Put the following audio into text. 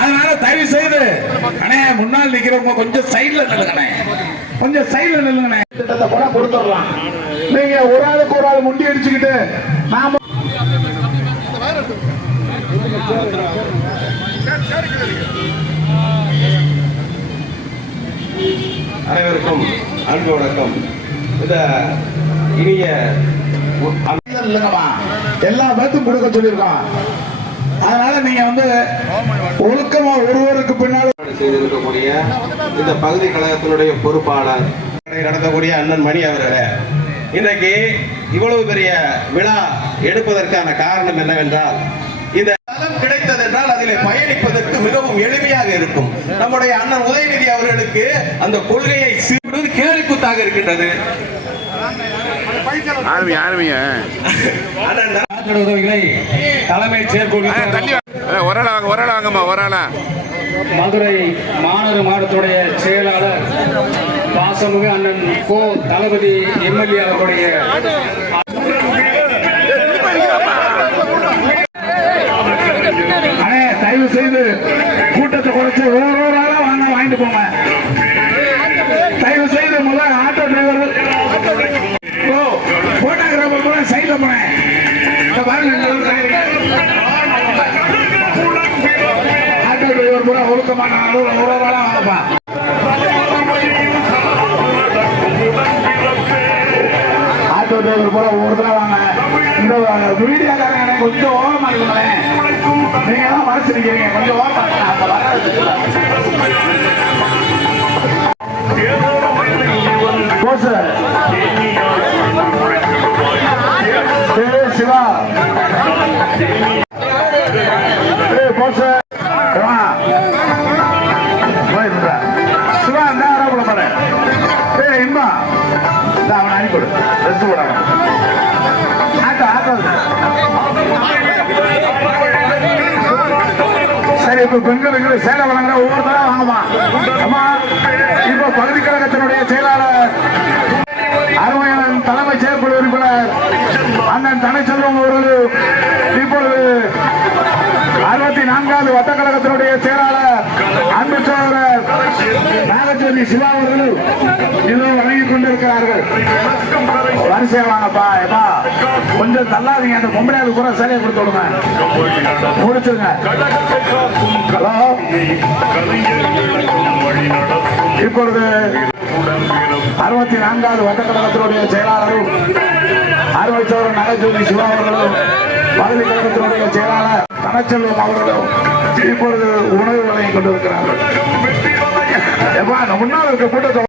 அதனால தயவு செய்து அண்ணே முன்னால் நிக்கிறவங்க கொஞ்சம் சைடுல நில்லுங்கண்ணே, கொஞ்சம் சைடுல நில்லுங்கண்ணே. திட்டத்தை கூட கொடுத்துடலாம். நீங்க ஒரு ஆளுக்கு ஒரு ஆள் முண்டி அடிச்சுக்கிட்டு நாம அனைவருக்கும் அன்பு வணக்கம். இந்த இனிய எல்லா பேர்த்தும் கொடுக்க சொல்லியிருக்கோம். அதனால நீங்க ஒழுக்கமா ஒருவருக்கு பின்னால் செய்திருக்கக்கூடிய இந்த பகுதி கழகத்தினுடைய பொறுப்பாளர் நடத்தக்கூடிய அண்ணன் மணி அவர்களே, இன்றைக்கு இவ்வளவு பெரிய விழா எடுப்பதற்கான காரணம் என்னவென்றால், இந்த தளம் கிடைத்தது என்றால் அதிலே பயணிப்பதற்கு மிகவும் எளிமையாக இருக்கும். நம்முடைய அண்ணன் உதயநிதி அவர்களுக்கு அந்த கொள்கையை சீர்படுவது கேலிக்கூத்தாக இருக்கின்றது. உதவிகளை தலைமை செயற்குழு மதுரை மாநகர மாவட்டத்துடைய செயலாளர் பாசமிகு அண்ணன் கோ தளபதி எம்எல்ஏ அவர்களுடைய தயவு செய்து கூட்டத்தை குறைச்சு ஒரு ஆளா வாங்கிட்டு போங்க. தயவு செய்து முதல் ஆட்டோ டிரைவர் போட்டோகிராபர் கூட சைட்ல போனேன். ஆட்டோ டிரைவர் கூட ஒழுக்கமான ஒரு ஆளா வாங்கப்பா. ஆட்டோ டிரைவர் கூட ஒவ்வொருத்தர வாங்க. இந்த வீடியோக்காரங்க கொஞ்சம் ஓரமா இருக்குங்களேன். நீங்க தான் மறைச்சிருக்கீங்க, கொஞ்சம் ஓரமா சிவா சிவா இந்த ஆரோப்பணம் பண்ண இன்பா அவன் அனுப்பிடு ரெஸ்ட் போடாம ஆட்டோ ஆட்டோ. சரி, இப்ப பெண்களுக்கு சேலை வழங்குற ஒவ்வொருத்தரும் வாங்கம்மா. அம்மா, இப்ப பகுதி கழகத்தினுடைய செயலாளர் அருமையான தலைமை செயற்குழு உறுப்பினர் அண்ணன் தனச்செல்வம் அவர்கள், இப்பொழுது 64வது வட்டக்கழகத்தினுடைய செயலாளர் அன்பு சகோதரர் நாகச்சேரி சிவா அவர்கள் இதோ வழங்கிக் கொண்டிருக்கிறார்கள். வரிசையா வாங்கப்பா. எப்பா கொஞ்சம் தள்ளாதீங்க, அந்த பொம்பளையாளுக்கு கூட சரியா கொடுத்து விடுங்க, முடிச்சுங்க. ஹலோ, இப்பொழுது 64வது வட்டக்கழகத்தினுடைய செயலாளரும் அருமை சகோதரர் நாகச்சேரி சிவா அவர்களும் பகுதி கழகத்தினுடைய செயலாளர் தனச்செல்வம் அவர்களும் இப்பொழுது உணவு வழங்கிக் கொண்டிருக்கிறார்கள். முன்னால் இருக்க கூட்டத்தை